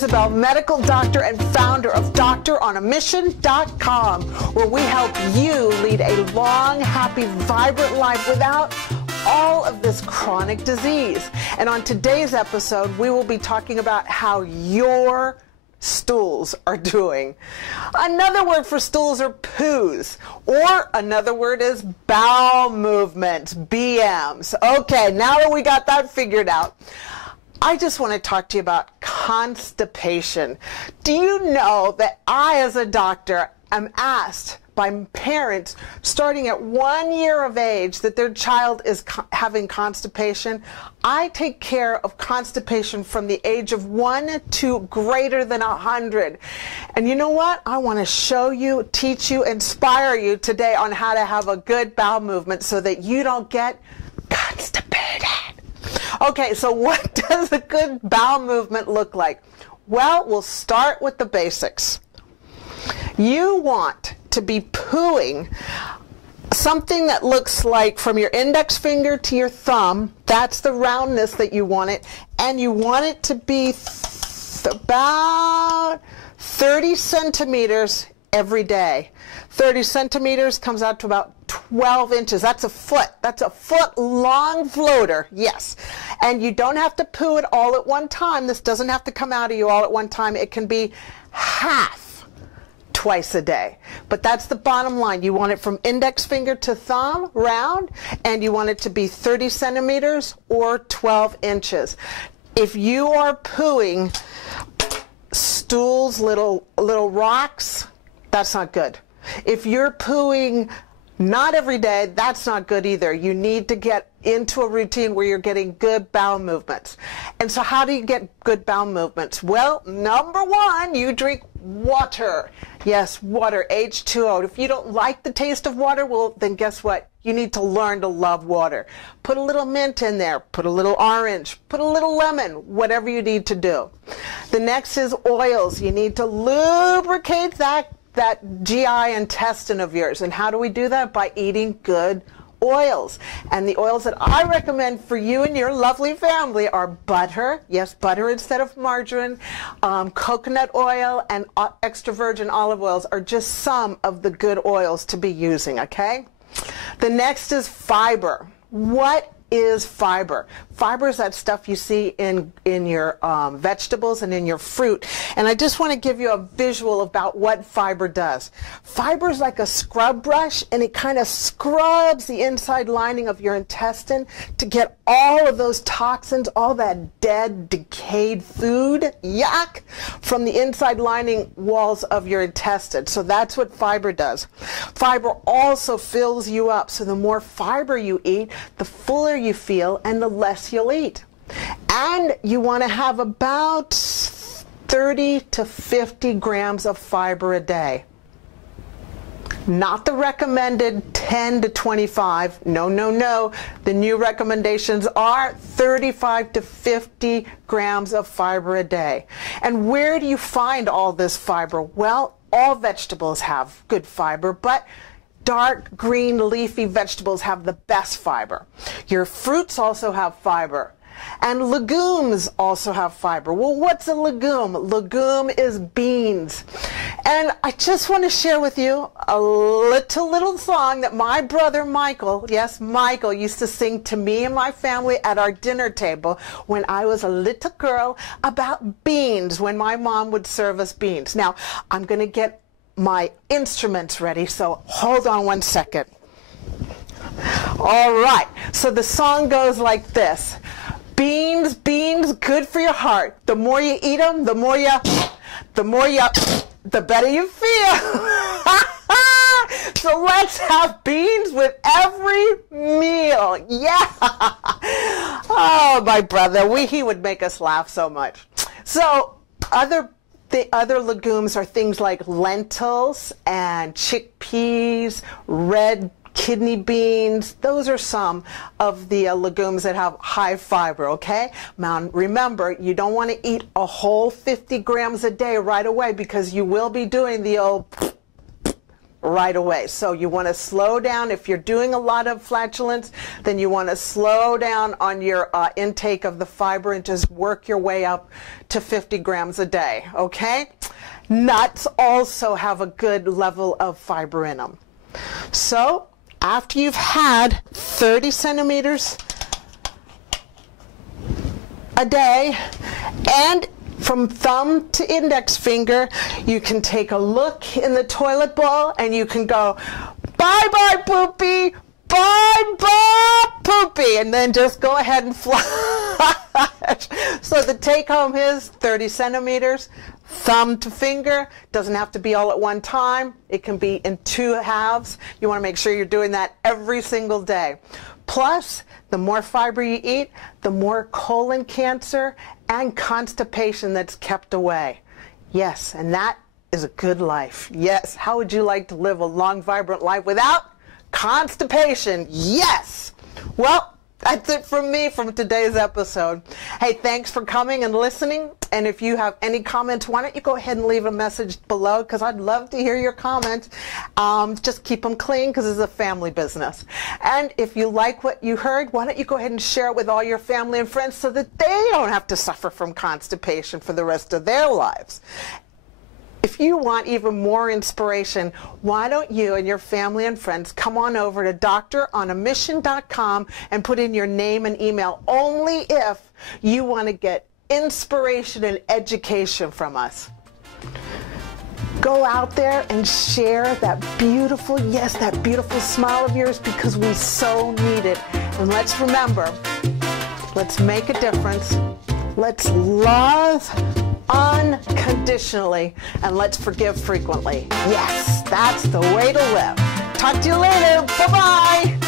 Isabel, medical doctor and founder of DoctorOnAMission.com, where we help you lead a long, happy, vibrant life without all of this chronic disease. And on today's episode, we will be talking about how your stools are doing. Another word for stools are poos, or another word is bowel movements, BMs. Okay, now that we got that figured out, I just want to talk to you about constipation. Do you know that I, as a doctor, am asked by parents starting at 1 year of age that their child is having constipation? I take care of constipation from the age of 1 to greater than 100. And you know what? I want to show you, teach you, inspire you today on how to have a good bowel movement so that you don't get constipated. Okay, so what does a good bowel movement look like? Well, we'll start with the basics. You want to be pooing something that looks like from your index finger to your thumb. That's the roundness that you want it. And you want it to be about 30 centimeters every day. 30 centimeters comes out to about 12 inches. That's a foot. That's a foot long floater. Yes. And you don't have to poo it all at one time. This doesn't have to come out of you all at one time. It can be half twice a day. But that's the bottom line. You want it from index finger to thumb, round, and you want it to be 30 centimeters or 12 inches. If you are pooing stools, little rocks, that's not good. If you're pooing not every day, that's not good either. You need to get into a routine where you're getting good bowel movements. And so how do you get good bowel movements? Well, number one, you drink water. Yes, water, H2O. If you don't like the taste of water, well, then guess what? You need to learn to love water. Put a little mint in there, put a little orange, put a little lemon, whatever you need to do. The next is oils. You need to lubricate that GI intestine of yours. And how do we do that? By eating good oils. And the oils that I recommend for you and your lovely family are butter, yes, butter instead of margarine, coconut oil, and extra virgin olive oils are just some of the good oils to be using, okay? The next is fiber. What is fiber? Fiber is that stuff you see in your vegetables and in your fruit. And I just want to give you a visual about what fiber does. Fiber is like a scrub brush, and it kind of scrubs the inside lining of your intestine to get all of those toxins, all that dead, decayed food, yuck, from the inside lining walls of your intestine. So that's what fiber does. Fiber also fills you up. So the more fiber you eat, the fuller you feel and the less you'll eat. And you want to have about 30 to 50 grams of fiber a day. Not the recommended 10 to 25. No, no, no. The new recommendations are 35 to 50 grams of fiber a day. And where do you find all this fiber? Well, all vegetables have good fiber, but dark green leafy vegetables have the best fiber. Your fruits also have fiber. And legumes also have fiber. Well, what's a legume? Legume is beans. And I just want to share with you a little song that my brother Michael, yes, Michael, used to sing to me and my family at our dinner table when I was a little girl about beans, when my mom would serve us beans. Now, I'm going to get my instruments ready, so hold on one second. All right, so the song goes like this. Beans, beans, good for your heart. The more you eat them, the better you feel. So let's have beans with every meal. Yeah. Oh, my brother, he would make us laugh so much. So the other legumes are things like lentils and chickpeas, red kidney beans. Those are some of the legumes that have high fiber, okay? Now, remember, you don't want to eat a whole 50 grams a day right away because you will be doing the old right away. So you want to slow down. If you're doing a lot of flatulence, then you want to slow down on your intake of the fiber and just work your way up to 50 grams a day, okay? Nuts also have a good level of fiber in them. So after you've had 30 centimeters a day, and from thumb to index finger, you can take a look in the toilet bowl and you can go, bye-bye poopy, bye-bye poopy, and then just go ahead and flush. So the take home is 30 centimeters, thumb to finger. Doesn't have to be all at one time. It can be in 2 halves. You want to make sure you're doing that every single day. Plus, the more fiber you eat, the more colon cancer and constipation that's kept away. Yes, and that is a good life. Yes, how would you like to live a long, vibrant life without constipation? Yes! Well, that's it from me from today's episode. Hey, thanks for coming and listening. And if you have any comments, why don't you go ahead and leave a message below, because I'd love to hear your comments. Just keep them clean, because this is a family business. And if you like what you heard, why don't you go ahead and share it with all your family and friends so that they don't have to suffer from constipation for the rest of their lives. If you want even more inspiration, why don't you and your family and friends come on over to doctoronamission.com and put in your name and email, only if you want to get inspiration and education from us. Go out there and share that beautiful, yes, that beautiful smile of yours, because we so need it. And let's remember, let's make a difference. Let's love unconditionally, and let's forgive frequently. Yes, that's the way to live. Talk to you later. Bye-bye.